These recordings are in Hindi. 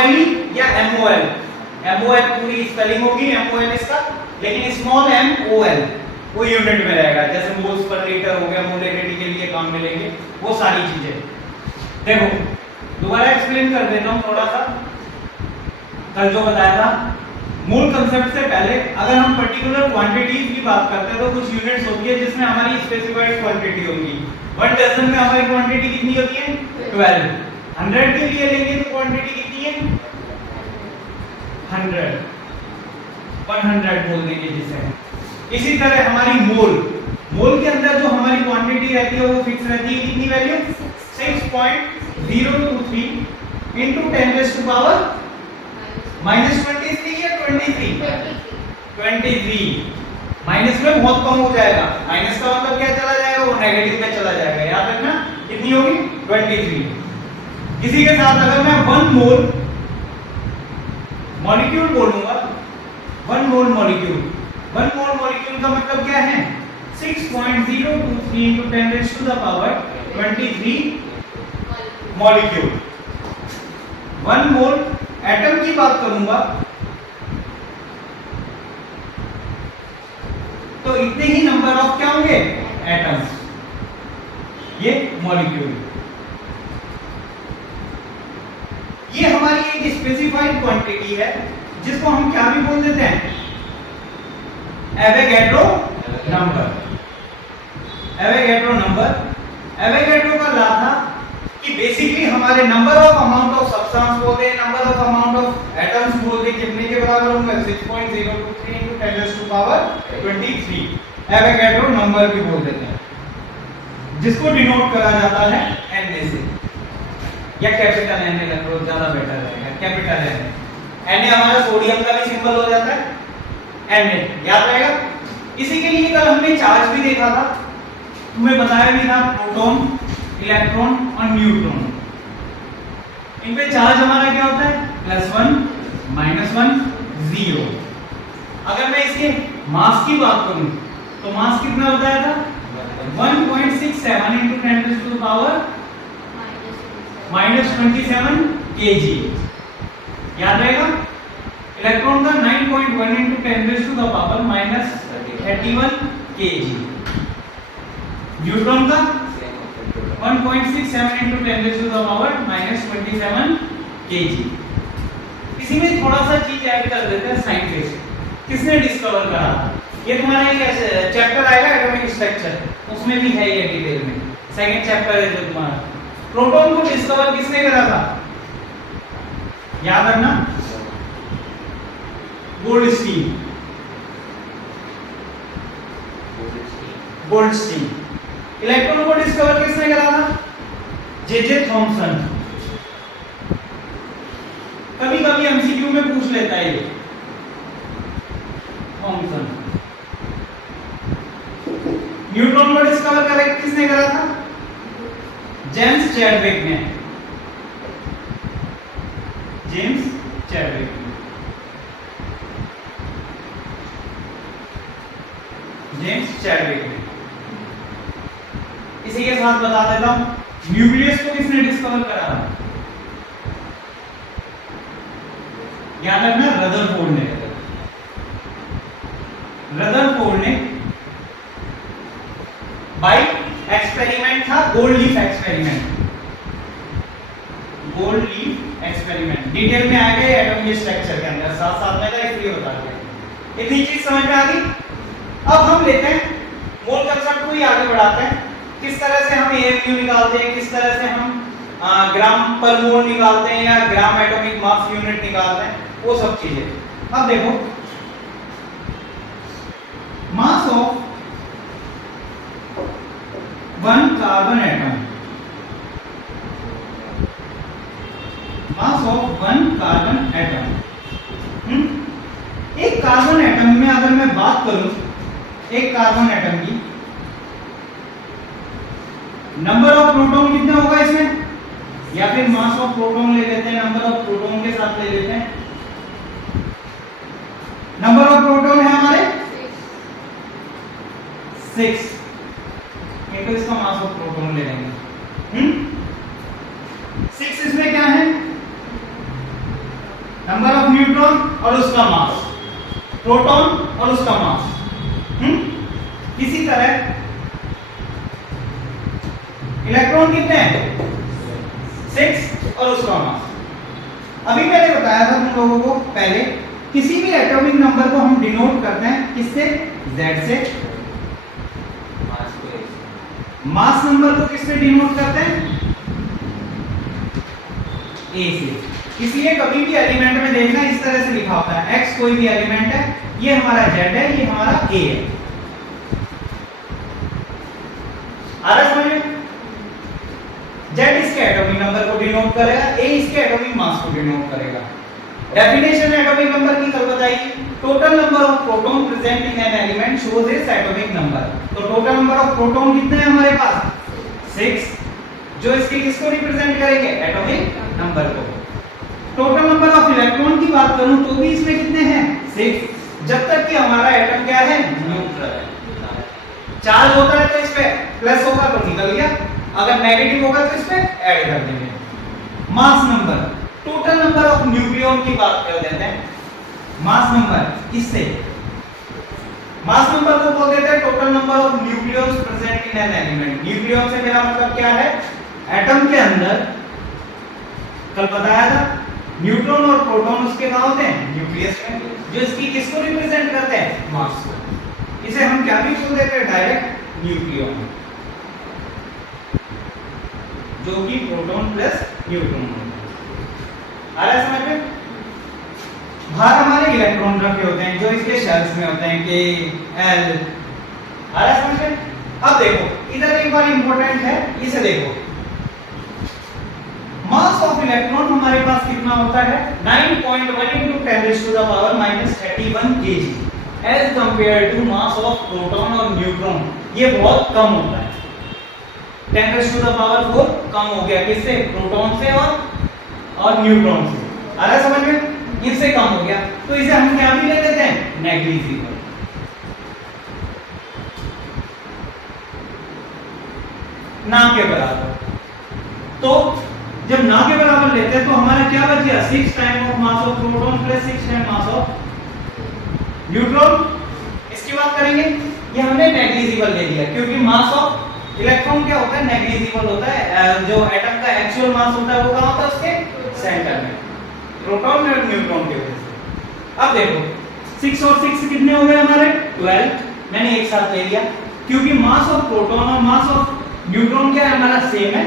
MOLE या MOL, MOL पूरी स्पेलिंग होगी, MOL इसका, लेकिन स्मॉल MOL वो यूनिट में रहेगा, जैसे मोल्स पर लीटर हो गया, मोलैरिटी के लिए काम में लेंगे वो सारी चीजें। देखो दोबारा एक्सप्लेन कर देता हूं थोड़ा सा, कल जो बताया था। मूल कंसेप्ट से पहले अगर हम पर्टिकुलर क्वांटिटीज की बात करते हैं तो कुछ यूनिट्स होती है जिसमें हमारी स्पेसिफाइड क्वांटिटी होगी। 1 डजन में हमारी क्वांटिटी कितनी होती है? 12। 100 के लिए लेंगे तो क्वांटिटी कितनी है? 100, 100 बोल देंगे जिसे। इसी तरह हमारी मोल के अंदर जो हमारी क्वांटिटी रहती है वो फिक्स रहती है, कितनी value? 6.023 into 10 raised to power -23 या 23? 23। माइनस में बहुत कम हो जाएगा, माइनस का मतलब क्या चला जाएगा? वो नेगेटिव में चला जाएगा, याद रखना। कितनी होगी? 23। इसी के साथ अगर मैं 1 मोल मॉलिक्यूल बोलूंगा, 1 मोल मॉलिक्यूल, 1 मोल मॉलिक्यूल का मतलब क्या है? 6.023 into 10 raised to the power 23 molecule. 1 mole atom की बात करूंगा तो इतने ही नंबर ऑफ क्या होंगे? एटम्स, ये मॉलिक्यूल। ये हमारी एक स्पेसिफाइड क्वांटिटी है जिसको हम क्या भी बोल देते हैं? Avogadro number. Avogadro number, Avogadro का लॉ था कि बेसिकली हमारे number of amount of substance बोलते हैं, number of amount of atoms बोलते हैं, कितने के बराबर होंगे? 6.023 into 10 raised to power 23। Avogadro number भी बोल देते हैं, जिसको डिनोट करा जाता है Na से, या कैपिटल Na रख लो, ज्यादा बेटर रहेगा, कैपिटल Na। Na हमारा सोडियम का भी सिंबल हो जाता है, Na, याद रहेगा। इसी के लिए कल हमने चार्ज भी देखा था, तुम्हें बताया भी था, प्रोटॉन, इलेक्ट्रॉन और न्यूट्रॉन। इन पे चार्ज हमारा क्या होता है? +1, -1, 0। अगर मैं इसके मास की बात करूं तो मास कितना बताया था? 1.67 into 10 raised to the power -27 kg, याद रहेगा। इलेक्ट्रॉन का 9.1 into 10 raised to the power -31 kg। Neutron का 1.67 into 10 raised to the power -27 kg। इसी में थोड़ा सा चीज ऐड कर देते हैं, साइंटिस्ट किसने डिस्कवर करा? ये तुम्हारा एक चैप्टर आएगा एटॉमिक स्ट्रक्चर, उसमें भी है ये डिटेल में, सेकंड चैप्टर है जो तुम्हारा। प्रोटॉन को डिस्कवर किसने करा था? याद रखना, गोल्डस्टीन। गोल्डस्टीन। इलेक्ट्रॉन को डिस्कवर किसने करा था? J Thomson. कभी कभी एमसीक्यू में पूछ लेता है ये, थॉमसन। न्यूट्रॉन को डिस्कवर किसने करा था? जेम्स चैडविक ने। जेम्स चैडविक ने। जेम्स चैडविक ने। इसी के साथ बता देता हूं, न्यूक्लियस को किसने डिस्कवर करा था? याद रखना, रदरफोर्ड ने। रदरफोर्ड ने बाय एक्सपेरिमेंट था, gold leaf experiment. Gold leaf experiment detail में आ गए एटॉमिक स्ट्रक्चर के अंदर, साथ साथ में था, इसलिए बता दिया। इतनी चीज समझ में आ गई। अब हम लेते हैं मोल कंसेप्ट को ही आगे बढ़ाते हैं, किस तरह से हम AMU निकालते हैं, किस तरह से हम ग्राम पर मोल निकालते हैं या ग्राम एटॉमिक मास यूनिट निकालते हैं, वो सब चीजें। अब देखो, मास of 1 carbon atom, mass of 1 carbon atom. एक कार्बन एटम में अगर मैं बात करूं, एक कार्बन एटम की नंबर ऑफ प्रोटॉन कितना होगा इसमें, या फिर मास ऑफ प्रोटॉन ले लेते हैं, नंबर ऑफ प्रोटॉन के साथ ले लेते हैं। नंबर ऑफ प्रोटॉन है हमारे 6 इनटू इसका मास ऑफ प्रोटॉन ले लेंगे। 6 इसमें क्या है? न्यूट्रॉन और उसका मास, प्रोटॉन और उसका मास। इसी तरह इलेक्ट्रॉन कितने हैं? 6 और उसका मास। अभी मैंने बताया था तुम लोगों को पहले, किसी भी एटॉमिक नंबर को हम डिनोट करते हैं किससे? Z से। मास नंबर को किससे डिनोट करते हैं? A से। इसलिए कभी भी एलिमेंट में देखना इस तरह से लिखा होता है, X कोई भी एलिमेंट है, ये हमारा Z है, ये हमारा A है। आ रहा समझ में? Z इसके एटॉमिक नंबर को डिनोट करेगा, A इसके एटॉमिक मास को डिनोट करेगा। डेफिनेशन एटॉमिक नंबर की कल बताई, total number of proton present in an element shows its atomic number. तो टोटल नंबर ऑफ प्रोटॉन कितने हैं हमारे पास? 6, जो इसके किसको रिप्रेजेंट करेंगे? एटॉमिक नंबर को। टोटल नंबर ऑफ इलेक्ट्रॉन की बात करूं तो भी इसमें कितने हैं? 6, जब तक कि हमारा एटम क्या है? न्यूट्रल है। चार्ज होता है तो इस पे प्लस होगा तो निकल गया, अगर नेगेटिव होगा तो इस पे ऐड कर देंगे। Mass number, total number of nucleon की बात कर देते हैं। मास नंबर किससे? मास नंबर को बोल देते हैं total number of nucleons present in an element. Nucleon से मेरा मतलब क्या है? एटम के अंदर कल बताया था न्यूट्रॉन और प्रोटॉन उसके कहां होते हैं? न्यूक्लियस में, जो इसकी किसको रिप्रेजेंट करते हैं? मास को। इसे हम क्या भी बोल देते हैं? डायरेक्ट न्यूक्लियॉन, जो कि प्रोटॉन प्लस न्यूट्रॉन होता है। आ रहा है समझ में? बाहर हमारे इलेक्ट्रॉन रखे होते हैं जो इसके शेल्स में होते हैं, के एल। आ रहा है समझ में? अब देखो इधर एक बार इंपॉर्टेंट है, इसे देखो। मास ऑफ इलेक्ट्रॉन हमारे पास कितना होता है? 9.1 into 10⁻31 kg as compare to mass of proton और न्यूट्रॉन। ये बहुत कम होता है, 10⁻4 कम हो गया, किससे? प्रोटॉन से और न्यूट्रॉन से। आ रहा है समझ में? इससे कम हो गया तो इसे हम क्या भी ले लेते हैं? नेग्लिजिबल। ना के बराबर। तो जब ना के बराबर लेते हैं तो हमारा क्या बच गया? 6 time of mass of proton plus 6 time mass of neutron. इसकी बात करेंगे, ये हमने नेग्लिजिबल ले लिया क्योंकि मास ऑफ इलेक्ट्रॉन क्या होता है? नेग्लिजिबल होता है। जो एटम का एक्चुअल मास होता है वो कहां होता है? उसके सेंटर में, प्रोटॉन और न्यूट्रॉन की वजह से। अब देखो 6 और 6 कितने हो गए हमारे? 12। मैंने एक साथ ले लिया क्योंकि मास ऑफ प्रोटॉन और मास ऑफ न्यूट्रॉन क्या है? हमारा सेम है।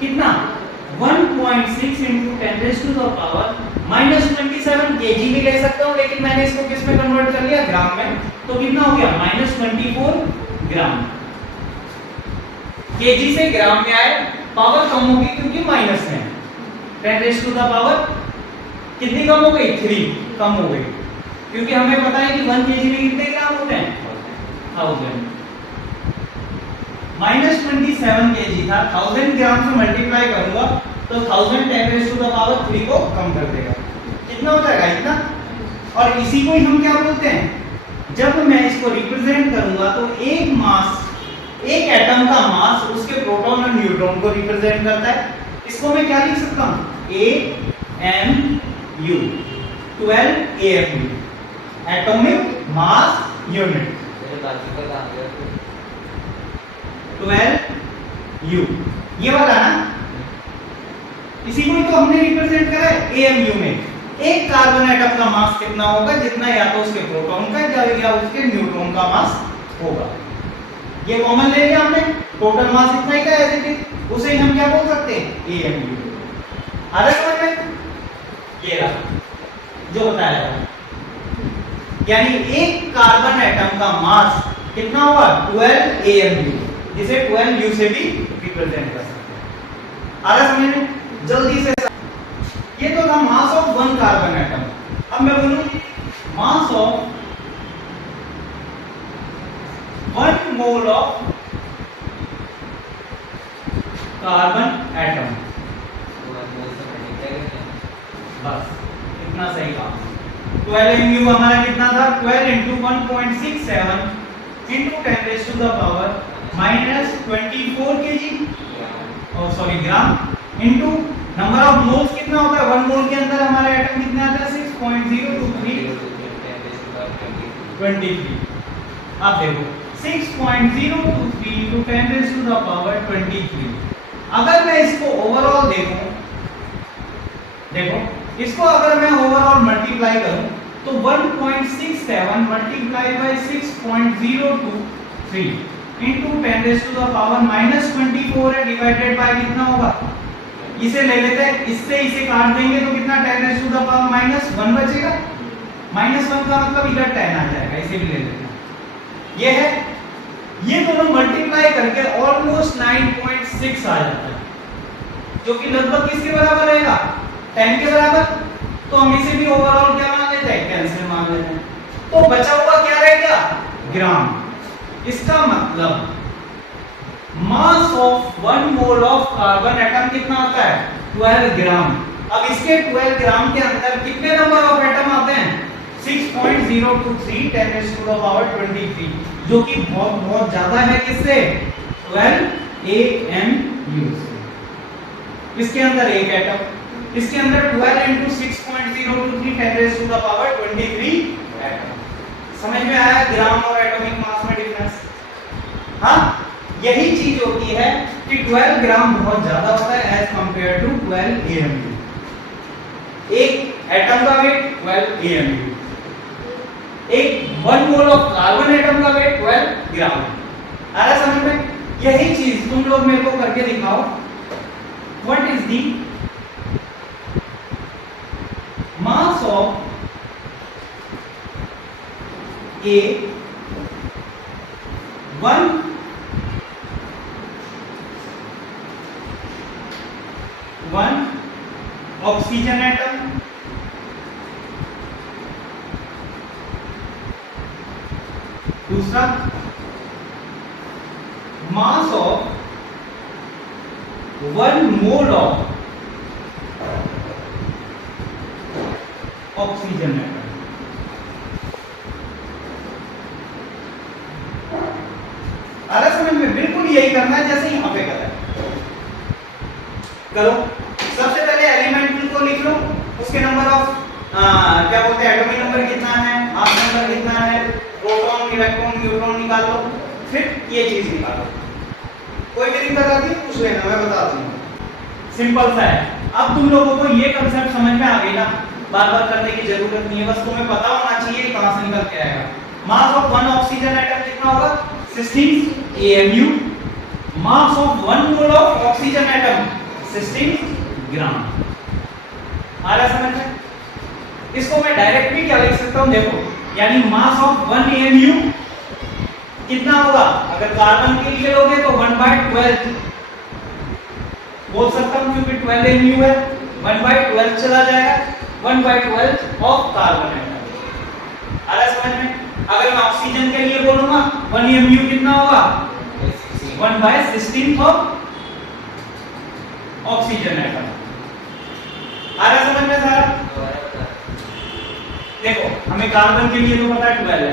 कितना? 1.6 into 10⁻⁻27 kg भी ले सकता हूं, लेकिन मैंने इसको किस में कन्वर्ट कर लिया? ग्राम में। तो कितना हो गया? -24 ग्राम। kg से ग्राम में आए, पावर कम होगी क्योंकि माइनस में। 10⁻⁻ कितनी कम हो गई? 3 कम हो गई, क्योंकि हमें पता है कि 1 kg में कितने ग्राम होते हैं? 1000। -27 kg था, 1000 ग्राम से मल्टीप्लाई करूंगा तो 1000 10⁻³ को कम कर देगा। कितना हो जाएगा? इतना। और इसी को ही हम क्या बोलते हैं? जब मैं इसको रिप्रेजेंट करूंगा तो एक मास, एक एटम का मास उसके प्रोटॉन और न्यूट्रॉन को रिप्रेजेंट करता है। इसको मैं क्या लिख सकता हूं? AMU, 12 AMU, atomic mass unit. 12U, ये वाला ना, इसी को ही तो हमने रिप्रेजेंट करा है AMU में। एक कार्बन एटम का मास कितना होगा? जितना या तो उसके प्रोटॉन का या उसके न्यूट्रॉन का मास होगा। ये कॉमन ले लिया हमने, टोटल मास इतना ही का है, उसे ही हम क्या बोल सकते हैं? AMU। आ रहा है समझ में? ये रहा जो बताया था, यानी एक कार्बन एटम का मास कितना हुआ? 12 AMU, जिसे 12U से भी रिप्रेजेंट कर सकते हैं। आ रहा समझ में? जल्दी से, ये तो था मास ऑफ 1 कार्बन एटम। अब मैं बोलूं मास of 1 mole of carbon atom, बस इतना सही काम। 12 mu हमारा कितना था? 12 into 1.67 into 10⁻⁻24 kg, और sorry gram, into number of moles कितना होता है? 1 मोल के अंदर हमारा एटम कितना आता है? 6.0 23। अब देखो 6.023 into 10 raised to the power 23। अगर मैं इसको ओवरऑल देखो इसको अगर मैं ओवरऑल मल्टीप्लाई करूं तो 1.67 multiply by 6.023 into 10 raised to the power -24 है, डिवाइडेड बाय कितना होगा, इसे ले लेते हैं, इससे इसे काट देंगे तो कितना 10 raised to the power -1 बचेगा। -1 का मतलब इधर 10 आ जाएगा, इसे भी ले लेते हैं। ये है, ये दोनों मल्टीप्लाई करके ऑलमोस्ट 9.6 आ जाता है, जो कि लगभग किसके बराबर रहेगा, 10 के बराबर। तो हम इसे भी ओवरऑल क्या मान लेते हैं, कैंसिल मान लेते हैं। तो बचा हुआ क्या रहेगा, ग्राम। इसका मतलब मास of 1 mole of carbon atom कितना आता है, 12 ग्राम। अब इसके 12 ग्राम के अंदर कितने नंबर ऑफ एटम आते हैं, 6.023 10 raised to the power 23, जो कि बहुत ज्यादा है, किससे, 12 AMU से। इसके अंदर एक एटम, इसके अंदर 12 into 6.023 10 raised to the power 23 atom. समझ में आया ग्राम और एटॉमिक मास में डिफरेंस। हाँ, यही चीज होती है कि 12 ग्राम बहुत ज्यादा होता है एज कंपेयर टू 12 AMU। एक एटम का वेट 12 AMU, एक 1 मोल ऑफ कार्बन एटम का वेट 12 ग्राम। आ रहा समझ में? यही चीज तुम लोग मेरे को करके दिखाओ। What is the mass of A 1 oxygen atom, दूसरा mass of 1 mole of oxygen atom. अरे समझ में, बिल्कुल यही करना है जैसे यहां पे करा है। करो, सबसे पहले एलिमेंट को लिख लो, उसके नंबर ऑफ क्या बोलते हैं, एटॉमिक नंबर कितना है, मास नंबर कितना है, प्रोटॉन इलेक्ट्रॉन न्यूट्रॉन निकालो, फिर ये चीज निकालो। कोई भी दिक्कत आती है पूछ लेना, मैं बता दूंगा। सिंपल सा है। अब तुम लोगों को ये कांसेप्ट समझ में आ गई ना, बार बार करने की जरूरत नहीं है, बस तुम्हें पता होना चाहिए कहां से निकल के आएगा। मास ऑफ 1 ऑक्सीजन एटम कितना होगा, 16 AMU। Mass of 1 mole of oxygen atom 16 ग्राम। आ रहा समझ में? इसको मैं डायरेक्ट भी क्या लिख सकता हूं, देखो, यानी मास ऑफ 1 AMU कितना होगा, अगर कार्बन के लिए लोगे तो 1/12 बोल सकता हूं, क्योंकि 12 AMU है, 1/12 चला जाएगा, 1/12 ऑफ कार्बन एटम। आ रहा समझ में? अगर मैं ऑक्सीजन के लिए बोलूंगा 1 AMU कितना होगा, 1/16 ऑफ ऑक्सीजन एटम। आ रहा समझ में सारा? देखो, हमें कार्बन के लिए तो पता है 12 है,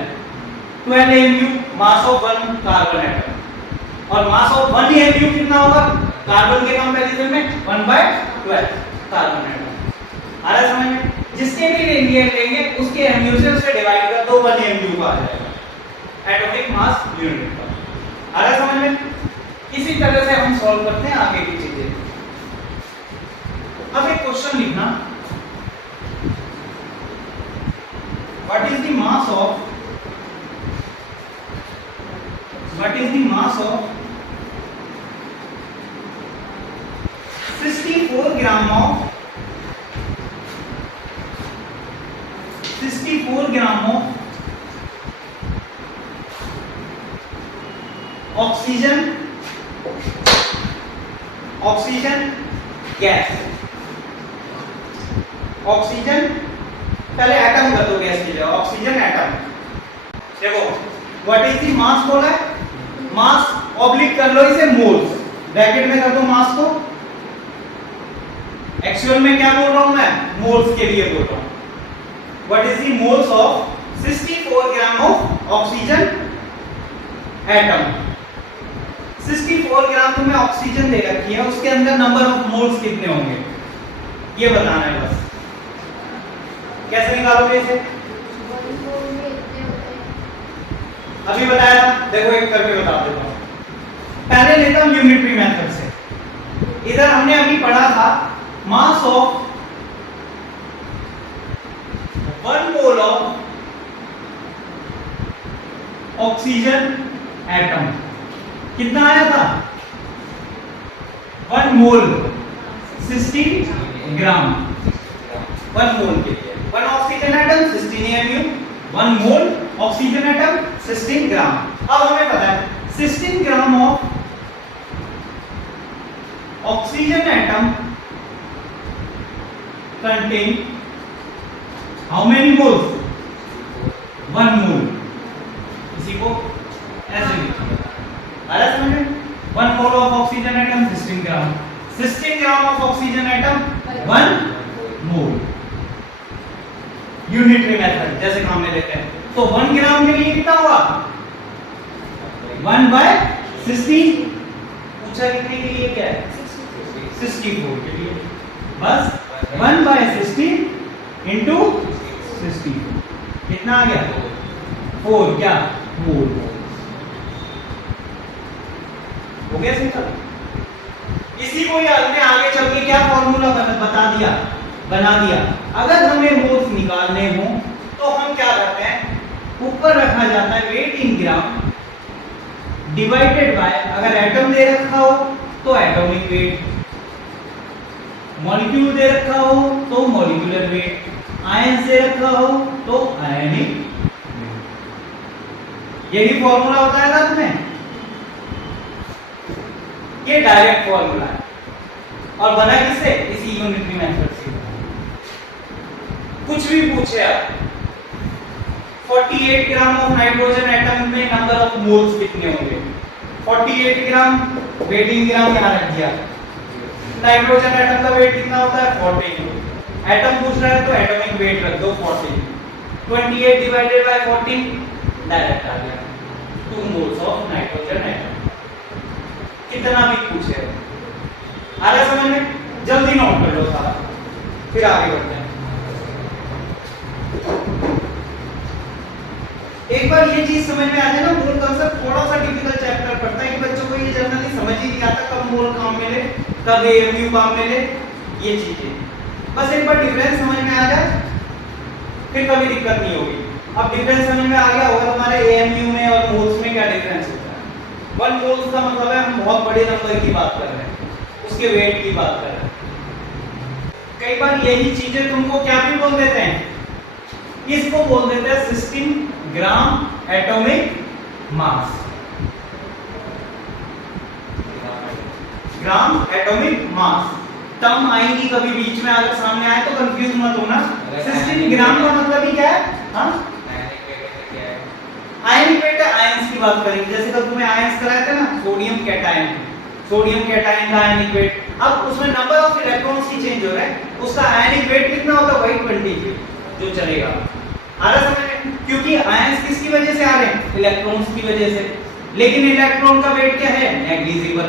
12 AMU mass of 1 carbon atom, और मास ऑफ 1 AMU कितना होगा कार्बन के कंपैरिजन में, 1/12 कार्बन एटम। आ रहा समझ में? जिसके भी लेंगे उसके एमयू से उसे डिवाइड कर दो, 1 AMU का आ जाएगा एटॉमिक मास यूनिट का। आ रहा समझ में? इसी तरह से हम सॉल्व करते हैं आगे की चीजें। अब एक क्वेश्चन लिखना, what is the mass of 64 gram of oxygen gas. Oxygen पहले एटम कर दो गैस की जगह, ऑक्सीजन एटम। देखो, व्हाट इज द मास बोला है, मास ऑब्लिक कर लो इसे मोल्स, ब्रैकेट में कर दो मास को। एक्चुअल में क्या बोल रहा हूं मैं, मोल्स के लिए बोल रहा हूं। What is the moles of 64 gram of oxygen atom. 64 ग्राम तुम्हें ऑक्सीजन दे रखी है, उसके अंदर नंबर ऑफ मोल्स कितने होंगे ये बताना है बस। कैसे निकालोगे इसे? अभी बताया था, देखो एक करके बता देता हूँ। पहले लेता हूँ यूनिटरी मेथड से। इधर हमने अभी पढ़ा था मास of 1 mole of oxygen atom कितना आया था? 1 मोल 16 ग्राम। 1 मोल के लिए 1 ऑक्सीजन एटम 16 एमयू, 1 मोल ऑक्सीजन एटम 16 ग्राम। अब हमें पता है 16 gram of oxygen atom contain how many moles? 1 मोल। इसी को ऐसे लिखिए, आया समझ में? 1 mole of oxygen atom 16 gram, 16 gram of oxygen atom 1 mole. Unitary method जैसे काम में लेते हैं तो 1 ग्राम के लिए कितना हुआ? 1/16। पूछा कितने के लिए क्या है? 64 के लिए। बस 1/16 इंटू 64 कितना आ गया? 4 क्या? मोल हो गया सिंपल। इसी को ही हमने आगे चल के क्या फॉर्मूला बना दिया। अगर हमें मोल्स निकालने हो तो हम क्या करते हैं, ऊपर रखा जाता है weight in gram divided by, अगर एटम दे रखा हो तो एटॉमिक वेट, मॉलिक्यूल दे रखा हो तो मॉलिक्यूलर वेट, आयन दे रखा हो तो आयनिक वेट। यही फॉर्मूला बताया था तुमने, ये डायरेक्ट फॉर्मूला है और बना किससे? इसी यूनिटरी मेथड से। कुछ भी पूछे आप, 48 ग्राम ऑफ नाइट्रोजन एटम में नंबर ऑफ मोल्स कितने होंगे? 48 ग्राम, वेट इन ग्राम यहां रख दिया। नाइट्रोजन एटम का वेट कितना होता है? 14। एटम पूछ रहा है तो एटॉमिक वेट रख दो 14। 28 डिवाइडेड बाय 14 डायरेक्ट आ गया 2 मोल्स ऑफ नाइट्रोजन एटम। कितना भी पूछे, आ रहा समझ में? जल्दी नोट कर लो सारा, फिर आगे बढ़ते हैं। एक बार ये चीज समझ में आ जाए ना, मोल कांसेप्ट थोड़ा सा डिफिकल्ट चैप्टर पड़ता है कि बच्चों को ये जनरली समझ ही नहीं आता कब मोल काम मिले, कब एएमयू काम मिले, ये चीजें बस एक बार डिफरेंस समझ में आ जाए फिर कभी दिक्कत नहीं होगी। अब डिफरेंस समझ में आ गया होगा तुम्हारे एएमयू में और मोल्स में क्या डिफरेंस होता है। 1 मोल्स का मतलब है हम बहुत बड़े नंबर की बात कर रहे हैं, उसके वेट की बात कर रहे हैं। कई बार यही चीजें तुमको क्या भी बोल देते हैं, इसको बोल देते हैं 16 ग्राम एटॉमिक मास। ग्राम एटॉमिक मास टर्म आएगी कभी बीच में, अगर सामने आए तो कंफ्यूज मत होना। 16 ग्राम का मतलब ही क्या है? हाँ, आयनिक वेट है, आयंस की बात करेंगे। जैसे कल तुम्हें आयंस कराया था ना, सोडियम कैटायन, सोडियम कैटायन का आयनिक वेट, अब उसमें नंबर ऑफ इलेक्ट्रॉन्स की चेंज हो रहा है, उसका आयनिक वेट कितना होता है? वही 20 जो चलेगा। आ रहा समझ में? क्योंकि आयंस किसकी वजह से आ रहे हैं? इलेक्ट्रॉन्स की वजह से, लेकिन इलेक्ट्रॉन का वेट क्या है? नेग्लिजिबल।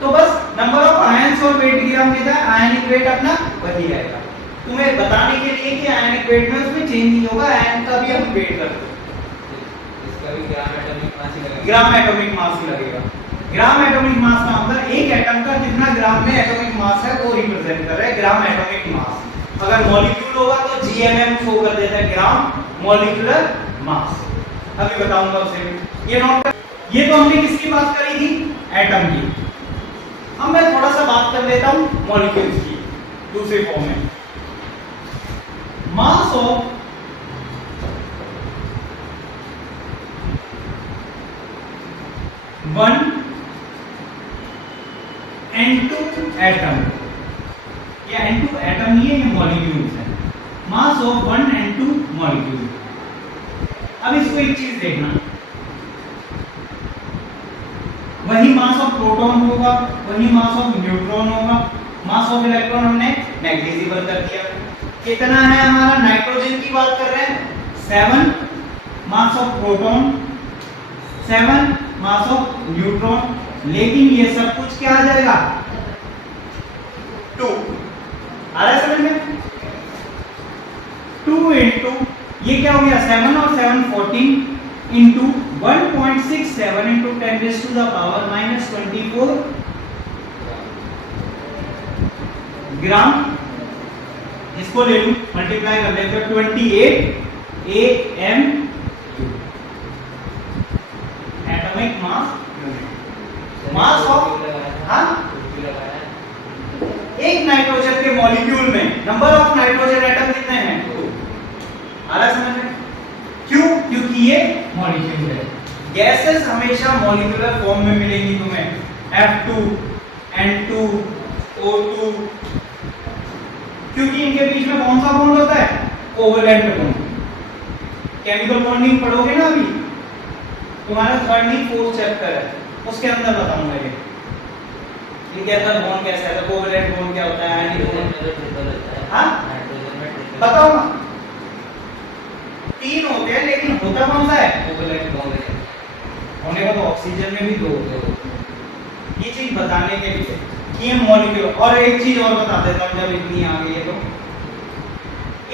तो बस नंबर ऑफ आयंस और वेट ग्राम के साथ आयनिक वेट अपना वही रहेगा। तुम्हें बताने के लिए कि आयनिक वेट में उसमें चेंज नहीं होगा, आयन का भी हम वेट करते हैं, इसका भी ग्राम एटॉमिक मास ही लगेगा। ग्राम एटॉमिक मास ही लगेगा। ग्राम एटॉमिक मास का मतलब एक एटम का कितना ग्राम में एटॉमिक मास है वो रिप्रेजेंट कर रहा है ग्राम एटॉमिक मास। अगर मॉलिक्यूल होगा तो जीएमएम शो कर देता है, ग्राम मॉलिक्यूलर मास। अभी बताऊंगा उसे, ये नोट कर। ये तो हमने किसकी बात करी थी? एटम की। अब मैं थोड़ा सा बात कर लेता हूं मॉलिक्यूल्स की दूसरे फॉर्म में। Mass of one N2 atom, ये N2 एटम नहीं है, ये मॉलिक्यूल्स है। मास ऑफ 1 N2 मॉलिक्यूल। अब इसको एक चीज देखना, वही मास ऑफ प्रोटॉन होगा, वही मास ऑफ न्यूट्रॉन होगा। मास ऑफ इलेक्ट्रॉन हमने नेग्लिजिबल कर दिया। कितना है हमारा? नाइट्रोजन की बात कर रहे हैं 7 मास of proton, 7 mass of neutron, लेकिन ये सब कुछ क्या आ जाएगा? 2। आ रहा है समझ में? ये क्या हो गया 7 और 7 14 into 1.67 into 10 raise to the power -24 gram. इसको ले लूं मल्टीप्लाई कर लेते हैं 28 AM atomic mass unit. Mass of हाँ एक नाइट्रोजन के मॉलिक्यूल में नंबर ऑफ नाइट्रोजन एटम कितने हैं? 2। आ रहा समझ में? क्यों? क्योंकि ये मॉलिक्यूल है। गैसेस हमेशा मॉलिक्यूलर फॉर्म में मिलेंगी तुम्हें, F2 N2 O2, क्योंकि इनके बीच में कौन सा बॉन्ड होता है? Covalent bond. केमिकल बॉन्डिंग पढ़ोगे ना अभी, तुम्हारा 3rd 4th चैप्टर है, उसके अंदर बताऊंगा ये केमिकल बॉन्ड कैसा है, कोवेलेंट बॉन्ड क्या होता है, एंटी बॉन्ड। हां बताओ। 3 होते हैं लेकिन होता कौन सा है? कोवेलेंट बॉन्ड है। होने का तो ऑक्सीजन में भी 2 होते हैं। ये चीज बताने के लिए कि ये मॉलिक्यूल। और एक चीज और बता देता हूं, जब इतनी आ गई है तो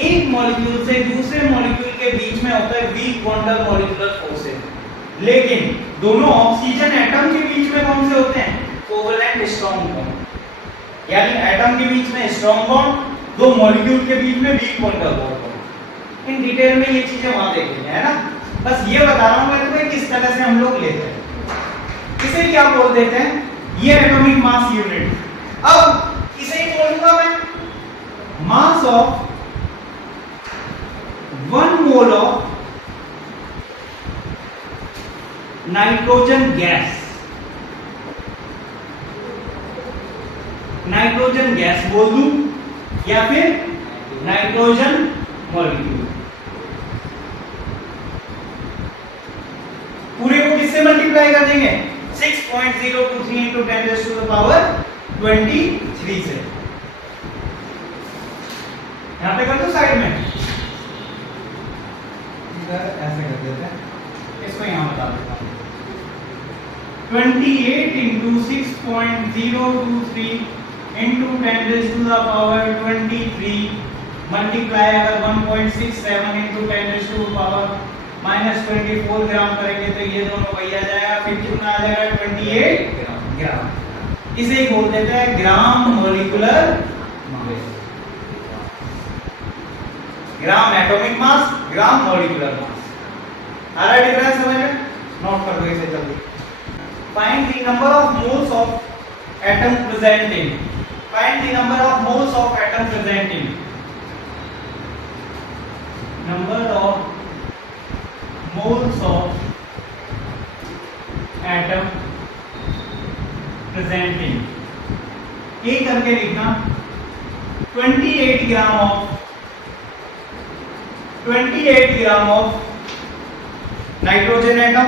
एक मॉलिक्यूल से दूसरे मॉलिक्यूल के बीच में होता है वीक बॉन्डर मॉलिक्यूलर फोर्सेस, लेकिन दोनों ऑक्सीजन एटम के बीच में कौन से होते हैं? Covalent strong bond. यानी एटम के बीच में स्ट्रॉन्ग बॉन्ड, दो मॉलिक्यूल के बीच में वीक बॉन्डर बॉन्ड। इन डिटेल में ये चीजें वहां देखेंगे, है ना। बस ये बता रहा हूं मैं तुम्हें किस तरह से हम लोग लेते हैं। इसे क्या बोल देते हैं? ये एटॉमिक मास यूनिट। अब इसे ही बोलूंगा मैं मास of 1 mole of nitrogen gas. Nitrogen gas बोल दूं या फिर नाइट्रोजन मॉलिक्यूल। पूरे को किससे मल्टीप्लाई कर देंगे? 6.023 into 10 raised to the power 23 से। यहां पे कर दो साइड में, इधर ऐसे कर देते हैं, इसको यहां बता देता हूं। 28 into 6.023 into 10 raised to the power 23 multiply अगर 1.67 into 10 raised to the power -24 ग्राम करेंगे तो ये दोनों वही आ जाएगा। फिर कितना आ जाएगा? 28 ग्राम। इसे ही बोल देते हैं gram molecular mass. Gram atomic mass, gram molecular mass. आ रहा है डिफरेंस समझ में? नोट कर दो इसे जल्दी। Find the number of moles of atom present in. Find the number of moles of atom present in. Number of moles of atom present in। एक करके लिखना 28 ग्राम ऑफ नाइट्रोजन एटम,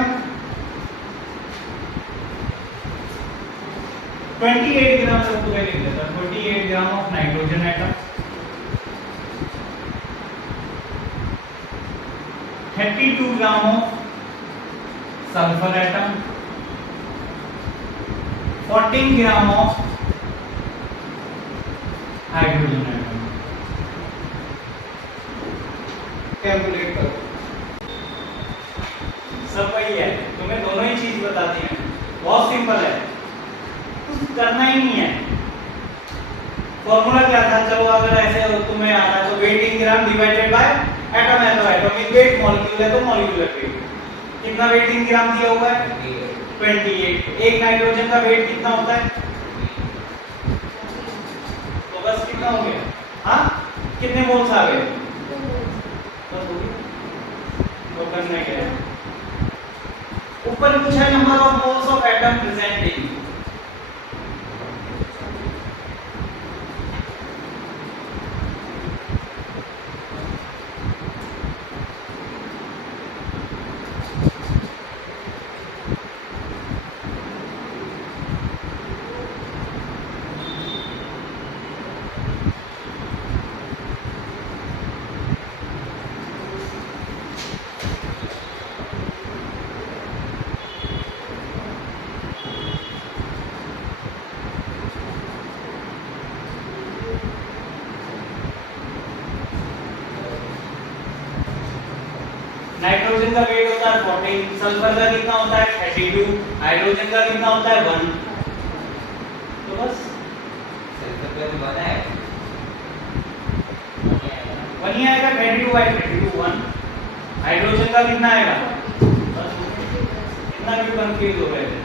28 ग्राम सब तुम्हें लिख देता, 28 gram of nitrogen atom, 32 gram of sulphur atom, 14 gram of hydrogen atom. Calculate करो, सब वही है, तुम्हें दोनों ही चीज बताती है, बहुत सिंपल है, कुछ करना ही नहीं है। फॉर्मूला क्या था? चलो अगर ऐसे तुम्हें आता है तो weight in gram divided by atom है तो एटॉमिक वेट, मॉलिक्यूल है तो मॉलिक्यूलर वेट। कितना वेट इन ग्राम दिया हुआ है? 28। एक नाइट्रोजन का वेट कितना होता है? तो बस कितना हो गया? हाँ कितने मोल्स आ गए? बस हो गया, तो करना क्या है? ऊपर पूछा number of moles of atom present in. Nitrogen का वेट होता है 14, सल्फर का कितना होता है 32, हाइड्रोजन का कितना होता है 1। तो बस सल्फर का भी बना है, 1 ही आएगा, 32 बाई 32 1। हाइड्रोजन का कितना आएगा, बस इतना क्यों कंफ्यूज हो रहे थे।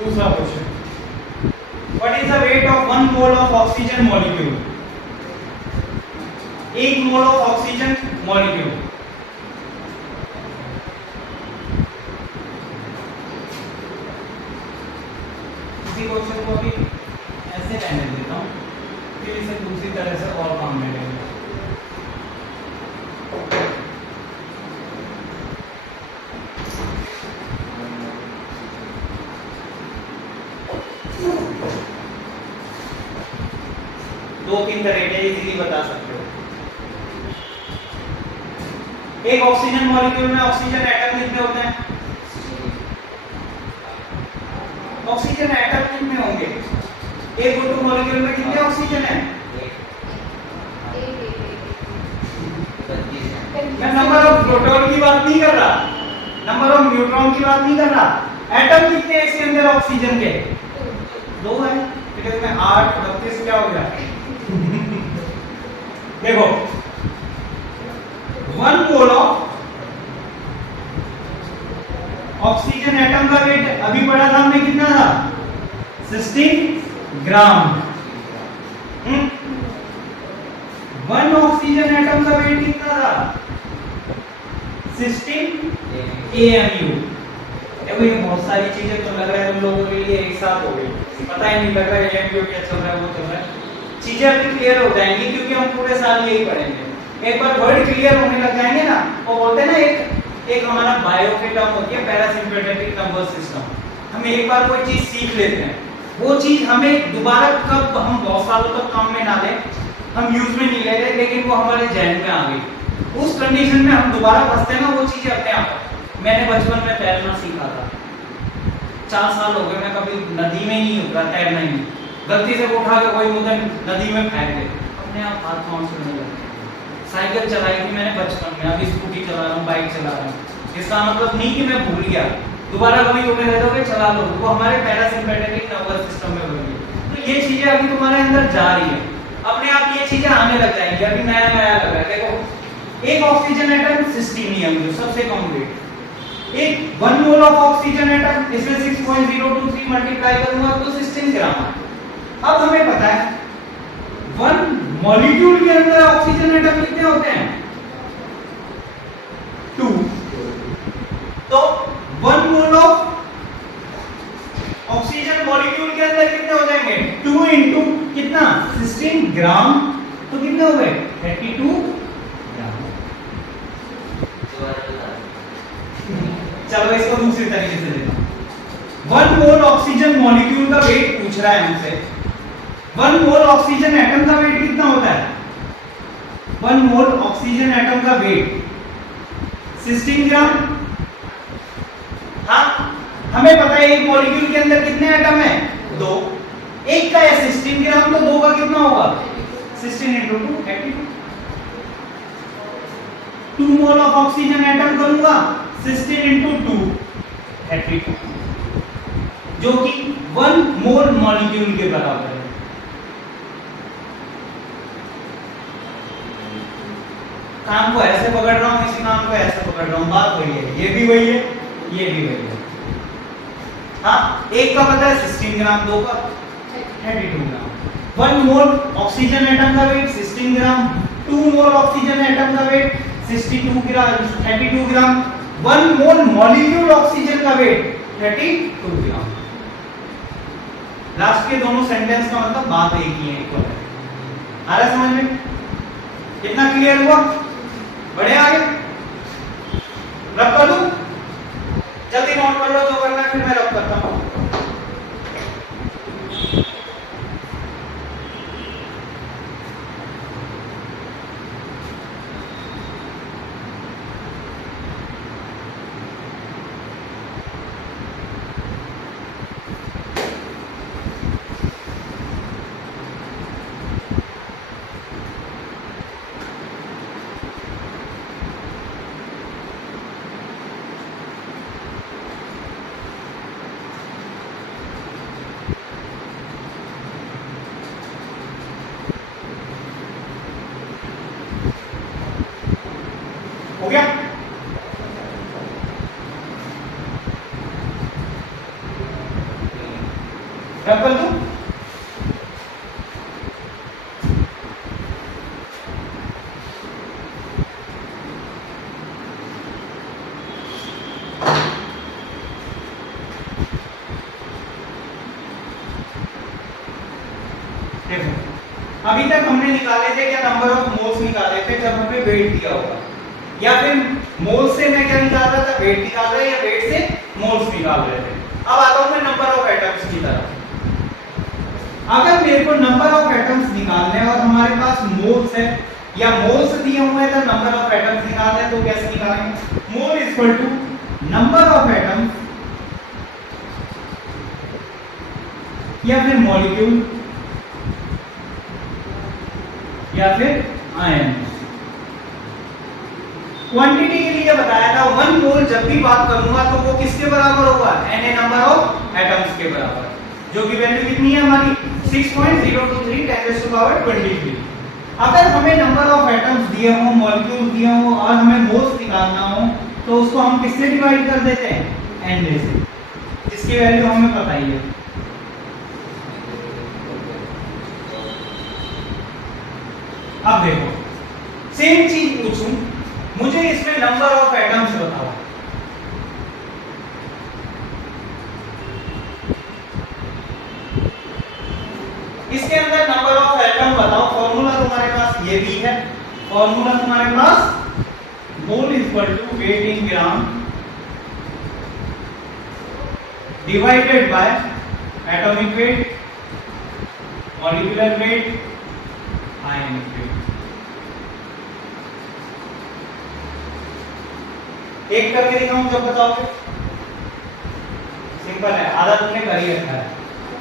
दूसरा question, what is the weight of 1 mole of oxygen molecule. 1 mole of oxygen molecule. इसी क्वेश्चन को अभी ऐसे रहने देता हूं, फिर इसे दूसरी तरह से और काम में लेंगे। दो तीन तरीके इजीली बता सकते हो। एक ऑक्सीजन मॉलिक्यूल में ऑक्सीजन एटम कितने होते हैं, ऑक्सीजन एटम कितने होंगे, एक O2 मॉलिक्यूल में कितने ऑक्सीजन है, मैं नंबर ऑफ प्रोटॉन की बात नहीं कर रहा, नंबर ऑफ न्यूट्रॉन की बात नहीं कर रहा, एटम कितने हैं इसके अंदर ऑक्सीजन के, 2 है। ठीक है, इसमें 8 32 क्या हो गया। देखो 1 मोल ऑफ ऑक्सीजन एटम का वेट अभी पढ़ा था हमने कितना था, 16 ग्राम। 1 ऑक्सीजन एटम का वेट कितना था, 16 AMU। देखो ये बहुत सारी चीजें तो लग रहा है तुम लोगों के लिए एक साथ हो गई, पता ही नहीं लग रहा है AMU क्या चल रहा है वो चल रहा है। चीजें अभी क्लियर हो जाएंगी क्योंकि हम पूरे साल यही पढ़ेंगे। एक बार वर्ड क्लियर होने लग जाएंगे ना, वो बोलते हैं ना एक हमारा बायो की टर्म होती है पैरासिम्पेथेटिक नर्वस सिस्टम। हम एक बार कोई चीज सीख लेते हैं, वो चीज हमें दोबारा कब हम बहुत सालों तक काम में ना लें, हम यूज में नहीं ले रहे, लेकिन वो हमारे जहन में आ गई, उस कंडीशन में हम दोबारा फंसते हैं ना, वो चीजें अपने आप। मैंने बचपन में तैरना सीखा था, 4 साल हो गए मैं कभी नदी में नहीं उतरा, तैरना ही, गलती से उठा के कोई उधर नदी में फेंक दे, अपने आप हाथ पांव छूटने लगे। साइकिल चलाई थी मैंने बचपन में, अभी स्कूटी चला रहा हूँ, बाइक चला रहा हूँ। इसका मतलब नहीं कि मैं भूल गया, दोबारा कभी उठे रहते हो चला लो, वो हमारे पैरासिम्पेथेटिक नर्वस सिस्टम में बन गई। तो ये चीजें अभी तुम्हारे अंदर जा रही है, अपने आप ये चीजें आने लग जाएंगी, अभी नया नया लग रहा है। देखो एक ऑक्सीजन एटम 16 जो सबसे कम वेट, एक 1 मोल ऑफ ऑक्सीजन एटम, इसमें 6.023 मल्टीप्लाई करूंगा तो 16 ग्राम। अब हमें पता है 1 मॉलिक्यूल के अंदर ऑक्सीजन एटम कितने होते हैं, 2। तो 1 मोल ऑफ ऑक्सीजन मॉलिक्यूल के अंदर कितने हो जाएंगे, 2 इंटू कितना 16 ग्राम, तो कितने हो गए 32 ग्राम। चलो इसको दूसरी तरीके से लेते हैं। 1 मोल ऑक्सीजन मॉलिक्यूल का वेट पूछ रहा है हमसे, 1 मोल ऑक्सीजन एटम का वेट कितना होता है, 1 मोल ऑक्सीजन एटम का वेट 16 ग्राम। हाँ हमें पता है एक मॉलिक्यूल के अंदर कितने एटम है, 2, एक का है 16 ग्राम, तो 2 का कितना होगा 16 into 2 32। 2 mole of oxygen atom करूंगा 16 इंटू 2 32, जो कि 1 मोल मॉलिक्यूल के बराबर है। काम को ऐसे पकड़ रहा हूं, इसी काम को ऐसे पकड़ रहा हूं, बात वही है, ये भी वही है, ये भी वही है। हाँ एक का पता है 16 ग्राम, 2 का 32 ग्राम। 1 मोल ऑक्सीजन एटम का वेट 16 ग्राम, 2 मोल ऑक्सीजन एटम का वेट 32 ग्राम, 1 मोल मॉलिक्यूल ऑक्सीजन का वेट 32 ग्राम। लास्ट के दोनों सेंटेंस का मतलब बात एक ही है, इक्वल है। आ रहा समझ में, कितना क्लियर हुआ, बढ़े आगे, रब कर दूं? जल्दी नोट कर लो जो करना है, फिर मैं रब करता हूं। हो गया? रब कर दूं? देखो, अभी तक हमने निकाले थे क्या, नंबर ऑफ मोल्स निकाले थे जब हमने वेट दिया होगा, या फिर मोल्स से मैं क्या निकाल रहा था, वेट निकाल रहा या वेट से मोल्स निकाल रहे थे। अब आता हूं मैं नंबर ऑफ एटम्स की तरफ। अगर मेरे को नंबर ऑफ एटम्स निकालने हैं और हमारे पास मोल्स है या मोल्स दिए हुए हैं तो नंबर ऑफ एटम्स निकालने हैं, तो कैसे निकालेंगे? Mole equal to number of atoms या फिर मॉलिक्यूल या फिर आयन। क्वांटिटी के लिए बताया था 1 मोल जब भी बात करूंगा तो वो किसके बराबर होगा? Na नंबर ऑफ एटम्स के बराबर, जो कि वैल्यू कितनी है हमारी 6.023 10⁻23। अगर हमें नंबर ऑफ एटम्स दिए हो, मॉलिक्यूल दिए हो और हमें मोल्स निकालना हो तो उसको हम किससे डिवाइड कर देते हैं? Na से, जिसकी वैल्यू हमें पता ही है। अब देखो, सेम चीज पूछूं, मुझे इसमें नंबर ऑफ एटम्स बताओ। इसके अंदर नंबर ऑफ एटम बताओ। फॉर्मूला तुम्हारे पास ये भी है, फॉर्मूला तुम्हारे पास mole equal to weight in gram divided by atomic weight, molecular weight, ionic weight. एक करके दिखाऊं जब बताओगे? सिंपल है, आधा तुमने कर ही रखा है।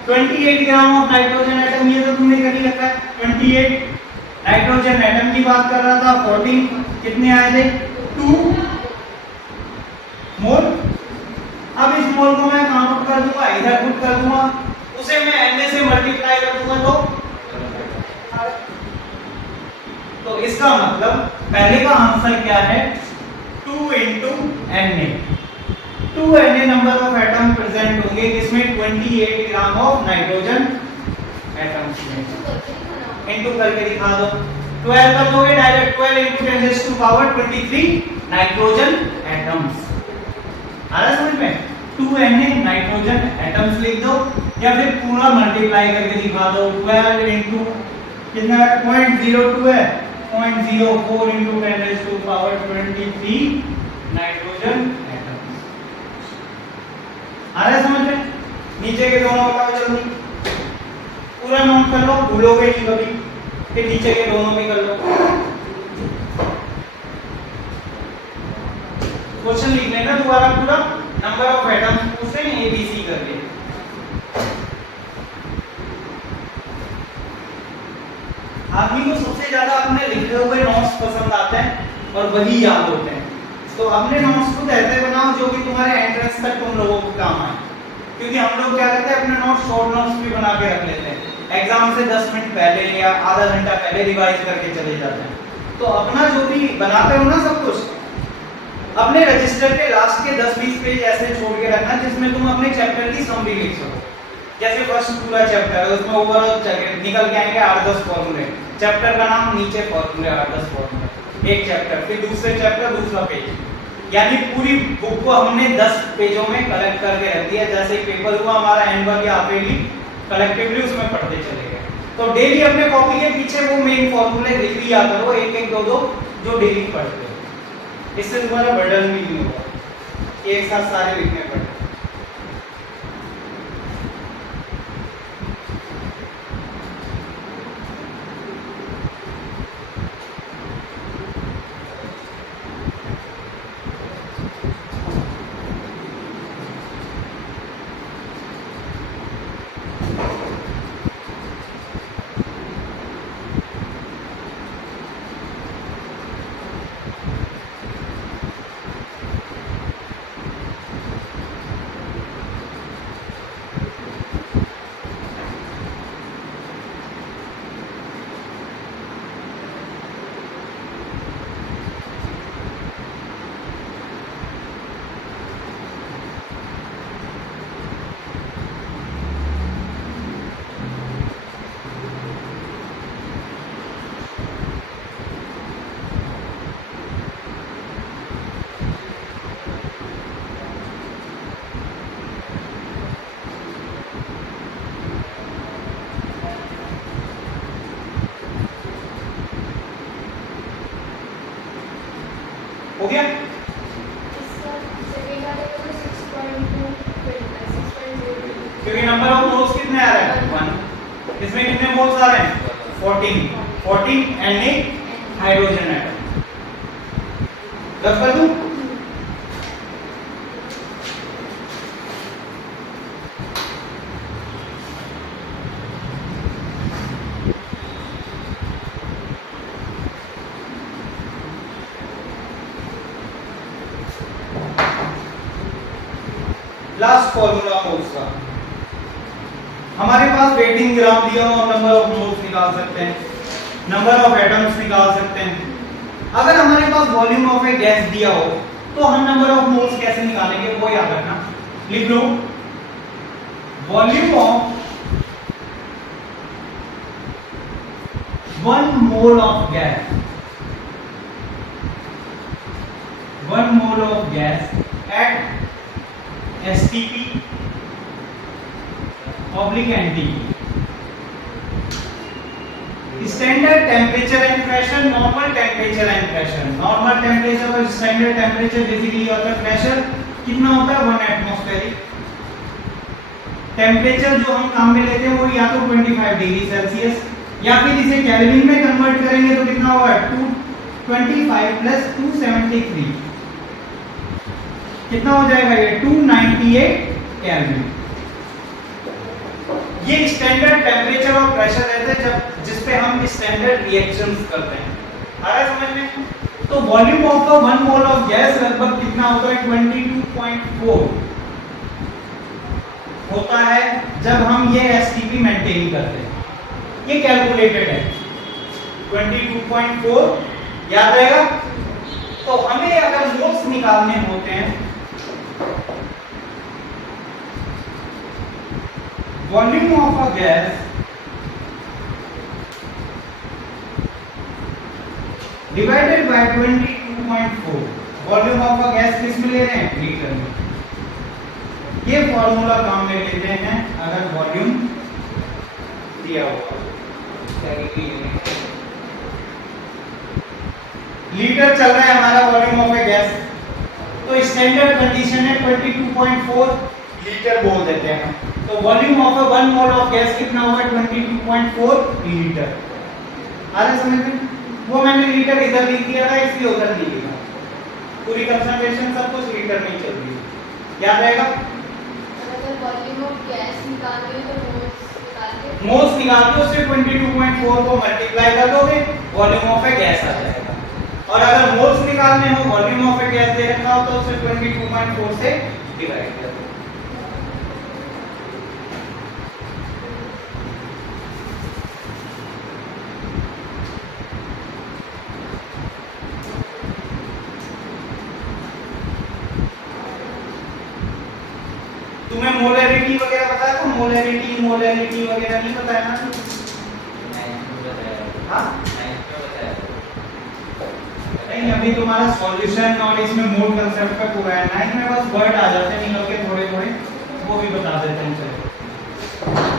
28 ग्राम ऑफ नाइट्रोजन एटम, ये तो तुमने कर ही रखा है। 28 नाइट्रोजन एटम की बात कर रहा था। 14 कितने आए थे? 2 मोल। अब इस मोल को मैं कहां पुट कर दूंगा? इधर पुट कर दूंगा, उसे मैं Na से मल्टीप्लाई कर दूंगा तो इसका मतलब पहले का आंसर क्या है? 2 into Na। 2 Na number of atom present होंगे किसमें? 28 ग्राम ऑफ नाइट्रोजन एटम्स में। इनटू करके दिखा दो, 12 कर दोगे डायरेक्ट। 12 into 10⁻23 nitrogen atoms. आ रहा समझ में? 2 Na नाइट्रोजन एटम्स लिख दो या फिर पूरा मल्टीप्लाई करके दिखा दो। 12 into कितना है? 0.02 है, 0.04 into 10⁻23 नाइट्रोजन एटम्स। आ रहा है समझ में? नीचे के दोनों बताओ जल्दी, पूरा नोट कर लो, भूलोगे नहीं कभी। फिर नीचे के दोनों भी कर लो। क्वेश्चन लिख लेना दोबारा पूरा, नंबर ऑफ एटम्स पूछते हैं ABC करके। आदमी को सबसे ज्यादा अपने लिखे हुए नोट्स पसंद आते हैं और वही याद होते हैं। तो अपने नोट्स को ऐसे बनाओ जो कि तुम्हारे एंट्रेंस तक तुम लोगों को काम आए, क्योंकि हम लोग क्या करते हैं, अपने नोट्स शॉर्ट नोट्स भी बना के रख लेते हैं। एग्जाम से 10 मिनट पहले या आधा घंटा पहले रिवाइज करके चले जाते हैं। तो अपना जो भी बनाते हो ना सब कुछ, अपने रजिस्टर के लास्ट के 10-20 पेज ऐसे छोड़ के रखना जिसमें तुम अपने चैप्टर की समरी लिख सको। जैसे फर्स्ट पूरा चैप्टर है, उसमें ओवरऑल निकल के आएंगे 8-10 फॉर्मूले, चैप्टर का नाम नीचे फॉर्मूले 8-10 फॉर्मूले, एक चैप्टर, फिर दूसरे चैप्टर दूसरा पेज। यानी पूरी बुक को हमने 10 पेजों में कलेक्ट करके रख दिया। जैसे पेपर हुआ हमारा एनुअल या हाफेली, कलेक्टिवली उसमें पढ़ते चले गए। तो डेली अपने कॉपी के पीछे वो मेन फॉर्मूले लिख लिया करो, एक एक दो दो, जो डेली पढ़ते हो। इससे तुम्हारा बर्डन भी नहीं होगा, एक साथ सारे लिखने पड़े। हो गया? क्योंकि नंबर ऑफ मोल्स कितने आ रहे हैं? 1। इसमें कितने मोल्स आ रहे हैं? 14 एंड एक हाइड्रोजन एटम। रब कर दूं? लास्ट फॉर्मूला मोल्स का। हमारे पास वेटिंग ग्राम दिया हुआ, नंबर ऑफ मोल्स निकाल सकते हैं, नंबर ऑफ एटम्स निकाल सकते हैं। अगर हमारे पास वॉल्यूम ऑफ ए गैस दिया हो तो हम नंबर ऑफ मोल्स कैसे निकालेंगे वो याद रखना। लिख लो, volume of 1 mole of gas, 1 mole of gas at STP oblique NTP। Standard temperature and pressure, normal temperature and pressure. Normal temperature और स्टैंडर्ड टेम्परेचर बेसिकली होता है प्रेशर कितना होता है 1 एटमॉस्फेरिक। टेम्परेचर जो हम काम में लेते हैं वो या तो 25 डिग्री सेल्सियस या फिर इसे केल्विन में कन्वर्ट करेंगे तो कितना होगा 225 प्लस 273 कितना हो जाएगा ये 298 केल्विन। ये स्टैंडर्ड टेम्परेचर और प्रेशर रहते हैं जब जिस पे हम स्टैंडर्ड रिएक्शंस करते हैं। आ रहा है समझ में? तो volume of 1 mole of gas लगभग कितना होता है 22.4 होता है जब हम ये एसटीपी मेंटेन करते हैं। ये कैलकुलेटेड है 22.4 याद रहेगा। तो हमें अगर मोल्स निकालने होते हैं volume of a gas divided by 22.4, volume of a gas किस में ले रहे हैं? लीटर में। ये फॉर्मूला काम में लेते हैं अगर वॉल्यूम दिया हुआ लीटर चल रहा है हमारा वॉल्यूम ऑफ ए गैस, तो स्टैंडर्ड कंडीशन है 22.4 लीटर बोल देते हैं। तो volume of 1 mole of gas कितना होगा 22.4 लीटर। आ रहा है समझ में? वो मैंने लीटर इधर लिख दिया था इसलिए उधर नहीं लिखा, पूरी कंसंट्रेशन सब कुछ लीटर में चल रही है। याद रहेगा? अगर वॉल्यूम ऑफ गैस निकालनी है तो मोल्स निकाल के उससे 22.4 को मल्टीप्लाई कर दोगे वॉल्यूम ऑफ ए गैस आ जाएगा। और अगर मोल्स निकालने हो वॉल्यूम ऑफ ए गैस दे रखा हो तो उसे 22.4 से डिवाइड कर दो। तुम्हें मोलैरिटी वगैरह पता है? तो मोलैरिटी वगैरह नहीं पता है ना? हाँ? नहीं, अभी तुम्हारा सॉल्यूशन और इसमें मोल कंसेप्ट का पूरा है। 9 में बस वर्ड आ जाते हैं निकल के थोड़े थोड़े, वो भी बता देते हैं चलो।